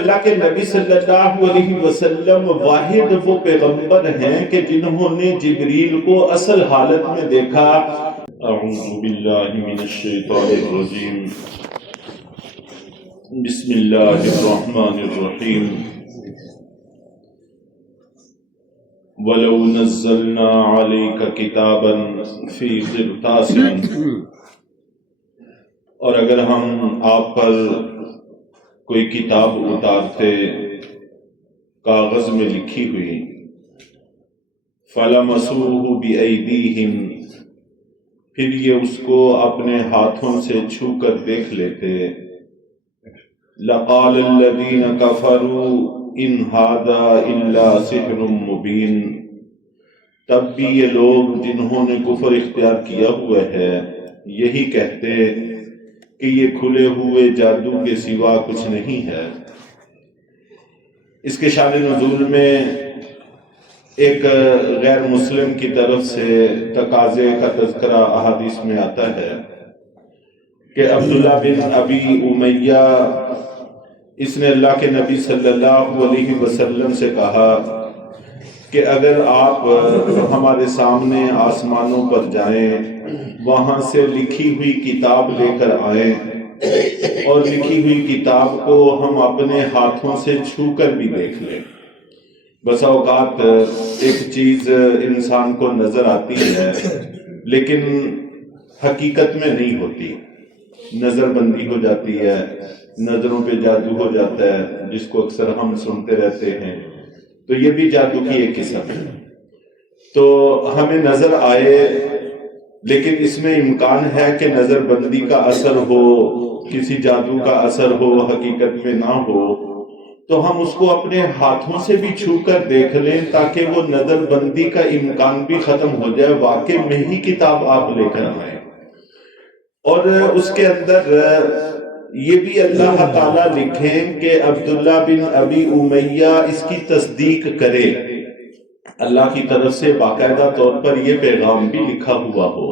اللہ کے نبی صلی اللہ علیہ وسلم واحد وہ پیغمبر ہیں کہ جنہوں نے جبریل کو اصل حالت میں دیکھا۔ اعوذ باللہ من الشیطان الرجیم، بسم اللہ الرحمن الرحیم۔ وَلَوْ نَزَّلْنَا عَلَيْكَ كِتَابًا فِي قِرْطَاسٍ، اور اگر ہم آپ پر کوئی کتاب اتارتے کاغذ میں لکھی ہوئی، فَلَمَسُوهُ بِأَيْدِيهِمْ، پھر یہ اس کو اپنے ہاتھوں سے چھو کر دیکھ لیتے، لَقَالَ الَّذِينَ كَفَرُوا إِنْ هَذَا إِلَّا سِحْرٌ مُبِينٌ، تب بھی یہ لوگ جنہوں نے کفر اختیار کیا ہوا ہے یہی کہتے کہ یہ کھلے ہوئے جادو کے سوا کچھ نہیں ہے۔ اس کے شان نزول میں ایک غیر مسلم کی طرف سے تقاضے کا تذکرہ احادیث میں آتا ہے کہ عبداللہ بن ابی امیہ اس نے اللہ کے نبی صلی اللہ علیہ وسلم سے کہا کہ اگر آپ ہمارے سامنے آسمانوں پر جائیں، وہاں سے لکھی ہوئی کتاب لے کر آئیں، اور لکھی ہوئی کتاب کو ہم اپنے ہاتھوں سے چھو کر بھی دیکھ لیں۔ بس اوقات ایک چیز انسان کو نظر آتی ہے لیکن حقیقت میں نہیں ہوتی، نظر بندی ہو جاتی ہے، نظروں پہ جادو ہو جاتا ہے، جس کو اکثر ہم سنتے رہتے ہیں، تو یہ بھی جادو کی ایک قسم ہے۔ تو ہمیں نظر آئے لیکن اس میں امکان ہے کہ نظر بندی کا اثر ہو، کسی جادو کا اثر ہو، حقیقت میں نہ ہو، تو ہم اس کو اپنے ہاتھوں سے بھی چھو کر دیکھ لیں تاکہ وہ نظر بندی کا امکان بھی ختم ہو جائے، واقع میں ہی کتاب آپ لے کر آئیں۔ اور اس کے اندر یہ بھی اللہ تعالیٰ لکھیں کہ عبداللہ بن ابی امیہ اس کی تصدیق کرے، اللہ کی طرف سے باقاعدہ طور پر یہ پیغام بھی لکھا ہوا ہو،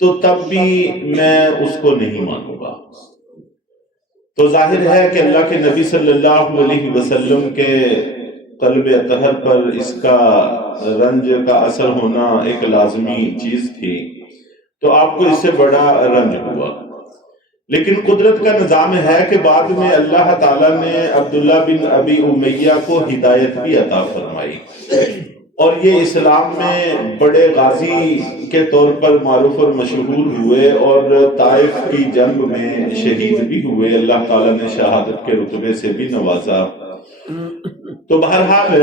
تو تب بھی میں اس کو نہیں مانوں گا۔ تو ظاہر ہے کہ اللہ کے نبی صلی اللہ علیہ وسلم کے قلب اطہر پر اس کا رنج کا اثر ہونا ایک لازمی چیز تھی، تو آپ کو اس سے بڑا رنج ہوا۔ لیکن قدرت کا نظام ہے کہ بعد میں اللہ تعالیٰ نے عبداللہ بن ابی امیہ کو ہدایت بھی عطا فرمائی، اور یہ اسلام میں بڑے غازی کے طور پر معروف اور مشہور ہوئے، اور طائف کی جنگ میں شہید بھی ہوئے، اللہ تعالیٰ نے شہادت کے رتبے سے بھی نوازا۔ تو بہرحال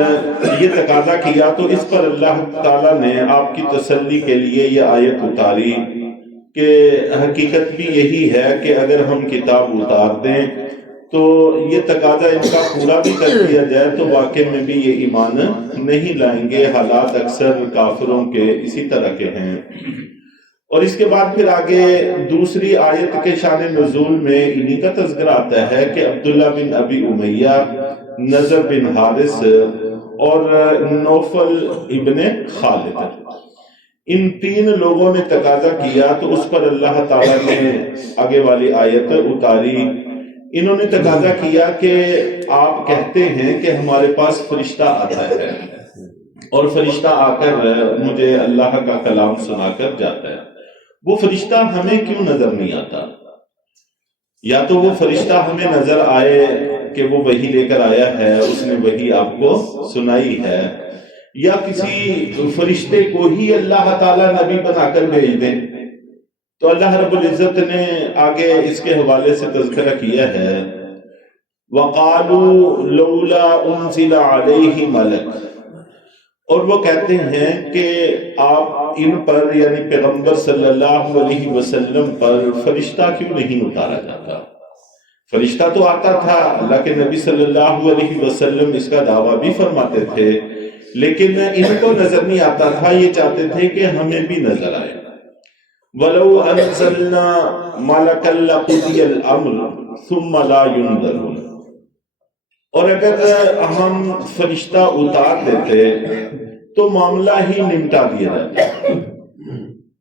یہ تقاضا کیا تو اس پر اللہ تعالیٰ نے آپ کی تسلی کے لیے یہ آیت اتاری کہ حقیقت بھی یہی ہے کہ اگر ہم کتاب اتار دیں تو یہ تقاضا ان کا پورا بھی کر دیا جائے تو واقع میں بھی یہ ایمان نہیں لائیں گے۔ حالات اکثر کافروں کے اسی طرح کے ہیں۔ اور اس کے بعد پھر آگے دوسری آیت کے شان نزول میں انہی کا تذکرہ آتا ہے کہ عبداللہ بن ابی امیہ، نضر بن حارث اور نوفل ابن خالد، ان تین لوگوں نے تقاضا کیا تو اس پر اللہ تعالیٰ نے آگے والی آیت اتاری۔ انہوں نے تقاضا کیا کہ آپ کہتے ہیں کہ ہمارے پاس فرشتہ آتا ہے اور فرشتہ آ کر مجھے اللہ کا کلام سنا کر جاتا ہے، وہ فرشتہ ہمیں کیوں نظر نہیں آتا؟ یا تو وہ فرشتہ ہمیں نظر آئے کہ وہ وحی لے کر آیا ہے، اس نے وحی آپ کو سنائی ہے، یا کسی فرشتے کو ہی اللہ تعالیٰ نبی بنا کر بھیج دیں۔ تو اللہ رب العزت نے آگے اس کے حوالے سے تذکرہ کیا ہے، وَقَالُوا لَوْلَا أُنزِلَ عَلَيْهِ مَلَكٌ، اور وہ کہتے ہیں کہ آپ ان پر یعنی پیغمبر صلی اللہ علیہ وسلم پر فرشتہ کیوں نہیں اتارا جاتا؟ فرشتہ تو آتا تھا، اللہ کے نبی صلی اللہ علیہ وسلم اس کا دعویٰ بھی فرماتے تھے، لیکن ان کو نظر نہیں آتا تھا، یہ چاہتے تھے کہ ہمیں بھی نظر آئے۔ وَلَوْ أَنزَلْنَا مَلَكًا لَقُضِيَ الْأَمْرُ ثُمَّ لَا يُنظَرُونَ، اور اگر ہم فرشتہ اتار دیتے تو معاملہ ہی نمٹا دیا جاتا،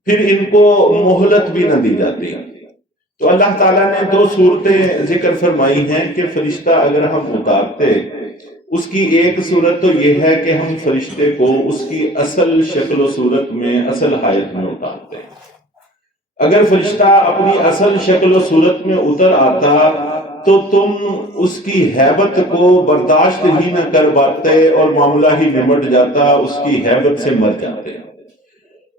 پھر ان کو مہلت بھی نہ دی جاتی۔ تو اللہ تعالیٰ نے دو صورتیں ذکر فرمائی ہیں کہ فرشتہ اگر ہم اتارتے، اس کی ایک صورت تو یہ ہے کہ ہم فرشتے کو اس کی اصل شکل و صورت میں، اصل حالت میں اتارتے ہیں۔ اگر فرشتہ اپنی اصل شکل و صورت میں اتر آتا تو تم اس کی ہیبت کو برداشت ہی نہ کر پاتے اور معاملہ ہی نمٹ جاتا، اس کی ہیبت سے مر جاتے۔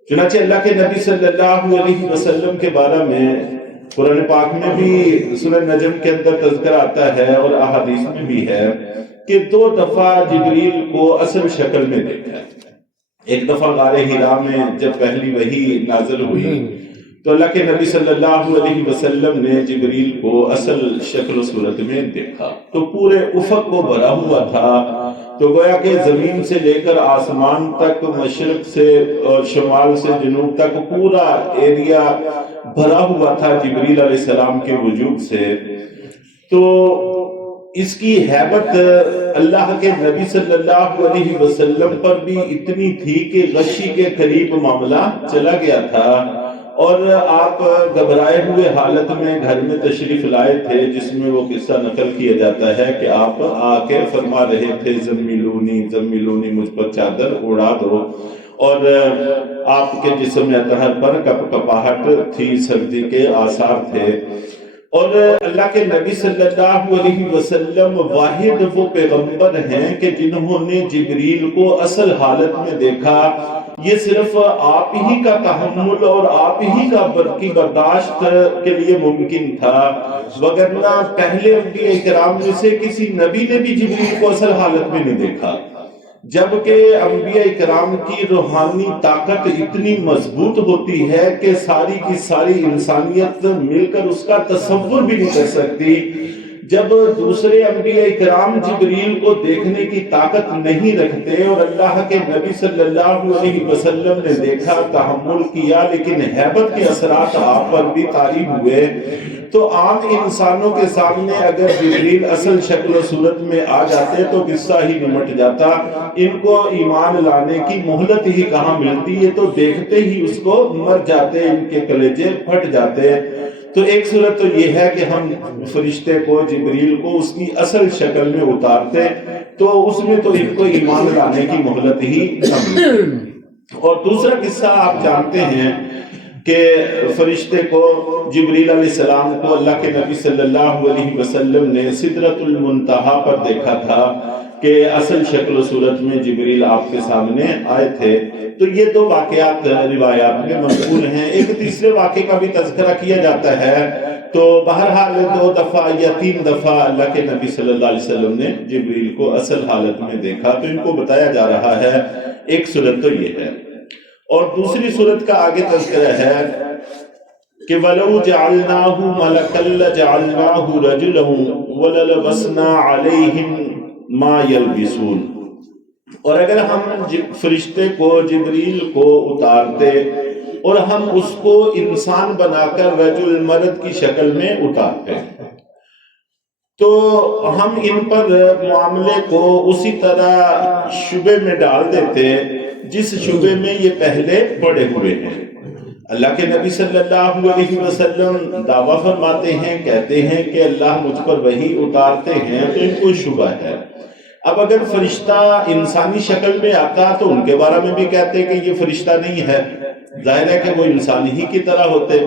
چنانچہ اللہ کے نبی صلی اللہ علیہ وسلم کے بارے میں قرآن پاک میں بھی سورہ نجم کے اندر تذکرہ آتا ہے اور احادیث میں بھی ہے کہ 2 دفعہ جبریل کو اصل شکل میں دیکھا ہے۔ ایک دفعہ غار حرا میں جب پہلی وحی نازل ہوئی تو اللہ کے نبی صلی اللہ علیہ وسلم نے جبریل کو اصل شکل و صورت میں دیکھا تو پورے افق کو بھرا ہوا تھا، تو گویا کہ زمین سے لے کر آسمان تک، مشرق سے اور شمال سے جنوب تک پورا ایریا بھرا ہوا تھا جبریل علیہ السلام کے وجود سے۔ تو اس کی ہیبت اللہ کے نبی صلی اللہ علیہ وسلم پر بھی اتنی تھی کہ غشی کے قریب معاملہ چلا گیا تھا، اور آپ گھبرائے ہوئے حالت میں گھر میں تشریف لائے تھے، جس میں وہ قصہ نقل کیا جاتا ہے کہ آپ آ کے فرما رہے تھے زمیلونی زمیلونی، مجھ پر چادر اڑا دو، اور آپ کے جسم اطہر پر کپ کپاہٹ تھی، سردی کے آثار تھے۔ اور اللہ کے نبی صلی اللہ علیہ وسلم واحد وہ پیغمبر ہیں کہ جنہوں نے جبریل کو اصل حالت میں دیکھا۔ یہ صرف آپ ہی کا تحمل اور آپ ہی کی برداشت کے لیے ممکن تھا، وگرنہ پہلے انبیاء کرام میں سے کسی نبی نے بھی جبریل کو اصل حالت میں نہیں دیکھا، جبکہ انبیاء کرام کی روحانی طاقت اتنی مضبوط ہوتی ہے کہ ساری کی ساری انسانیت مل کر اس کا تصور بھی نہیں کر سکتی۔ جب دوسرے انبیاء کرام جبریل کو دیکھنے کی طاقت نہیں رکھتے اور اللہ کے نبی صلی اللہ علیہ وسلم نے دیکھا، تحمل کیا، لیکن ہیبت کے اثرات آپ پر بھی طاری ہوئے، تو عام انسانوں کے سامنے اگر جبریل اصل شکل و صورت میں آ جاتے تو قصہ ہی نمٹ جاتا۔ ان کو ایمان لانے کی مہلت ہی کہاں ملتی ہے، تو دیکھتے ہی اس کو مر جاتے، ان کے کلیجے پھٹ جاتے۔ تو ایک صورت تو یہ ہے کہ ہم فرشتے کو، جبریل کو اس کی اصل شکل میں اتارتے تو اس میں تو ان کو ایمان لانے کی مہلت ہی نہ ملتی۔ اور دوسرا قصہ آپ جانتے ہیں کہ فرشتے کو، جبریل علیہ السلام کو اللہ کے نبی صلی اللہ علیہ وسلم نے سدرۃ المنتہا پر دیکھا تھا کہ اصل شکل و صورت میں جبریل آپ کے سامنے آئے تھے۔ تو یہ 2 واقعات روایات میں منقول ہیں۔ ایک تیسرے واقعے کا بھی تذکرہ کیا جاتا ہے، تو بہرحال 2 دفعہ یا 3 دفعہ اللہ کے نبی صلی اللہ علیہ وسلم نے جبریل کو اصل حالت میں دیکھا، تو ان کو بتایا جا رہا ہے۔ ایک صورت تو یہ ہے، اور دوسری صورت کا آگے تذکرہ ہے کہ وَلَوْ جَعَلْنَاهُ مَلَكًا لَجَعَلْنَاهُ رَجُلًا وَلَلَبَسْنَا عَلَيْهِمْ مَا يَلْبِسُونَ۔ اور اگر ہم فرشتے کو، جبریل کو اتارتے اور ہم اس کو انسان بنا کر رجل، مرد کی شکل میں اتارتے، تو ہم ان پر معاملے کو اسی طرح شبے میں ڈال دیتے جس شبے میں یہ پہلے پڑے ہوئے ہیں۔ اللہ کے نبی صلی اللہ علیہ وسلم دعویٰ فرماتے ہیں، کہتے ہیں کہ اللہ مجھ پر وحی اتارتے ہیں تو ان کو شبہ ہے۔ اب اگر فرشتہ انسانی شکل میں آتا تو ان کے بارے میں بھی کہتے کہ یہ فرشتہ نہیں ہے، ظاہر ہے کہ وہ انسانی ہی کی طرح ہوتے۔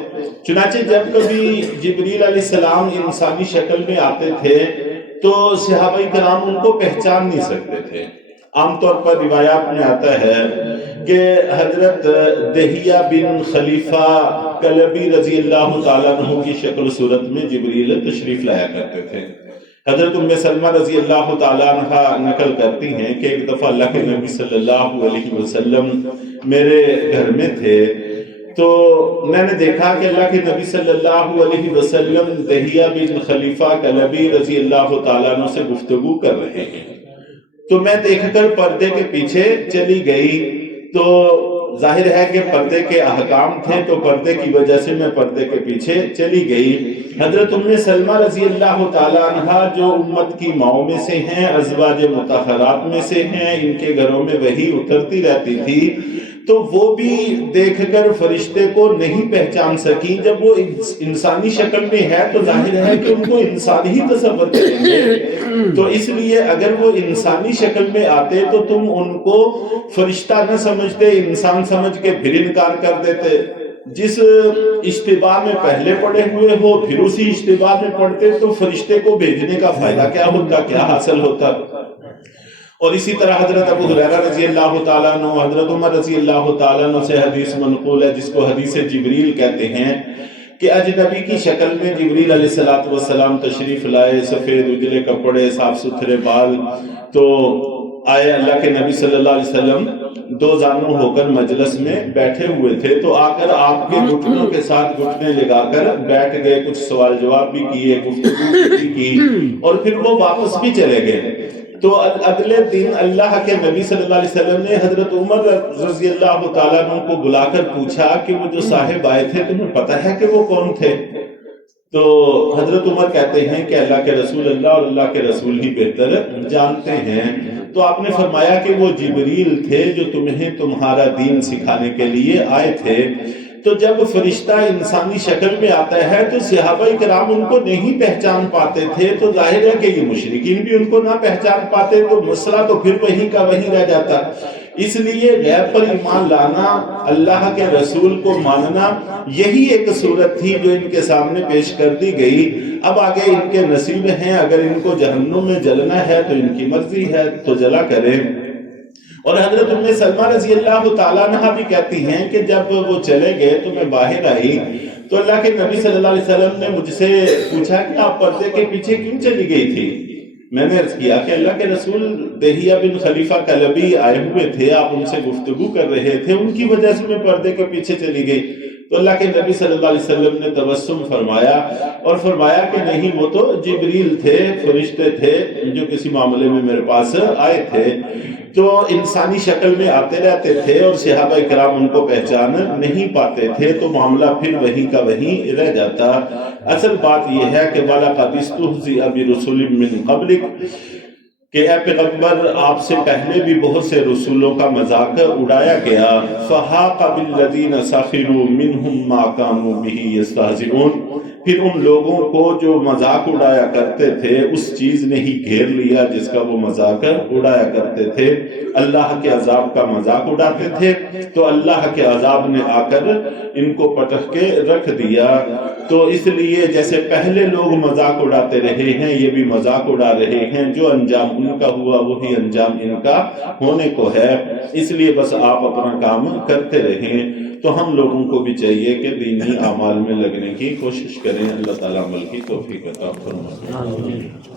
چنانچہ جب کبھی جبریل علیہ السلام انسانی شکل میں آتے تھے تو صحابہ کرام ان کو پہچان نہیں سکتے تھے۔ عام طور پر روایات میں آتا ہے کہ حضرت دہیہ بن خلیفہ کلبی رضی اللہ تعالیٰ عنہ کی شکل صورت میں جبریل تشریف لایا کرتے تھے۔ حضرت ام سلمہ رضی اللہ تعالیٰ عنہ نقل کرتی ہیں کہ ایک دفعہ اللہ کے نبی صلی اللہ علیہ وسلم میرے گھر میں تھے، تو میں نے دیکھا کہ اللہ کے نبی صلی اللہ علیہ وسلم دہیہ بن خلیفہ کلبی رضی اللہ تعالیٰ عنہ سے گفتگو کر رہے ہیں، تو میں دیکھ کر پردے کے پیچھے چلی گئی۔ تو ظاہر ہے کہ پردے کے احکام تھے، تو پردے کی وجہ سے میں پردے کے پیچھے چلی گئی۔ حضرت ام سلمہ رضی اللہ تعالیٰ عنہ جو امت کی ماؤں میں سے ہیں، ازواج مطہرات میں سے ہیں، ان کے گھروں میں وحی اترتی رہتی تھی، تو وہ بھی دیکھ کر فرشتے کو نہیں پہچان سکی. جب وہ انسانی شکل میں ہے تو ظاہر ہے کہ ان کو انسان ہی تصور کریں گے. تو اس لیے اگر وہ انسانی شکل میں آتے تو تم ان کو فرشتہ نہ سمجھتے, انسان سمجھ کے پھر انکار کر دیتے. جس اشتباہ میں پہلے پڑے ہوئے ہو پھر اسی اشتباہ میں پڑھتے تو فرشتے کو بھیجنے کا فائدہ کیا ہوتا, کیا حاصل ہوتا. اور اسی طرح حضرت ابو ہریرہ رضی اللہ تعالیٰ عنہ, حضرت عمر رضی اللہ تعالیٰ عنہ سے حدیث منقول ہے جس کو حدیث جبریل کہتے ہیں کہ اجنبی کی شکل میں جبریل علیہ السلام تشریف لائے, سفید اجلے کپڑے, صاف ستھرے بال. تو آئے, اللہ کے نبی صلی اللہ علیہ وسلم دو زانو ہو کر مجلس میں بیٹھے ہوئے تھے. تو آ کر آپ کے گھٹنوں کے ساتھ گھٹنے لگا کر بیٹھ گئے, کچھ سوال جواب بھی کیے, گفتگو بھی کی, اور پھر وہ واپس بھی چلے گئے. تو اگلے دن اللہ کے نبی صلی اللہ علیہ وسلم نے حضرت عمر رضی اللہ تعالیٰ عنہ کو بلا کر پوچھا کہ وہ جو صاحب آئے تھے تمہیں پتہ ہے کہ وہ کون تھے؟ تو حضرت عمر کہتے ہیں کہ اللہ کے رسول اللہ اور اللہ کے رسول ہی بہتر جانتے ہیں. تو آپ نے فرمایا کہ وہ جبریل تھے جو تمہیں تمہارا دین سکھانے کے لیے آئے تھے. تو جب فرشتہ انسانی شکل میں آتا ہے تو صحابہ کرام ان کو نہیں پہچان پاتے تھے. تو ظاہر ہے کہ یہ مشرکین بھی ان کو نہ پہچان پاتے, تو مسئلہ تو پھر وہی کا وہی رہ جاتا. اس لیے غیب پر ایمان لانا, اللہ کے رسول کو ماننا, یہی ایک صورت تھی جو ان کے سامنے پیش کر دی گئی. اب آگے ان کے نصیب ہیں, اگر ان کو جہنم میں جلنا ہے تو ان کی مرضی ہے, تو جلا کریں. اور حضرت ام سلمہ رضی اللہ تعالیٰ عنہ بھی کہتی ہیں کہ جب وہ چلے گئے تو میں باہر آئی تو اللہ کے نبی صلی اللہ علیہ وسلم نے مجھ سے پوچھا کہ آپ پردے کے پیچھے کیوں چلی گئی تھی؟ میں نے عرض کیا کہ اللہ کے رسول دہیہ بن خلیفہ کلبی آئے ہوئے تھے, آپ ان سے گفتگو کر رہے تھے, ان کی وجہ سے میں پردے کے پیچھے چلی گئی. تو اللہ کے نبی صلی اللہ علیہ وسلم نے تبسم فرمایا اور فرمایا کہ نہیں, وہ تو جبریل تھے, فرشتے تھے جو کسی معاملے میں میرے پاس آئے تھے. تو انسانی شکل میں آتے رہتے تھے اور صحابہ کرام ان کو پہچان نہیں پاتے تھے, تو معاملہ پھر وہی کا وہی رہ جاتا. اصل بات یہ ہے کہ وَلَقَدِ اسْتُهْزِئَ بِرُسُلٍ مِّن قَبْلِكَ کہ اے پیغمبر آپ سے پہلے بھی بہت سے رسولوں کا مذاق اڑایا گیا. فَحَاقَ بِالَّذِينَ سَخِرُوا مِنْهُمْ مَا كَانُوا بِهِ يَسْتَهْزِئُونَ پھر ان لوگوں کو جو مذاق اڑایا کرتے تھے اس چیز نے ہی گھیر لیا جس کا وہ مذاق اڑایا کرتے تھے. اللہ کے عذاب کا مذاق اڑاتے تھے تو اللہ کے عذاب نے آ کر ان کو پٹخ کے رکھ دیا. تو اس لیے جیسے پہلے لوگ مذاق اڑاتے رہے ہیں, یہ بھی مذاق اڑا رہے ہیں. جو انجام ان کا ہوا وہی انجام ان کا ہونے کو ہے. اس لیے بس آپ اپنا کام کرتے رہیں. تو ہم لوگوں کو بھی چاہیے کہ دینی اعمال میں لگنے کی کوشش کریں. اللہ تعالیٰ عمل کی توفیق عطا فرمائے.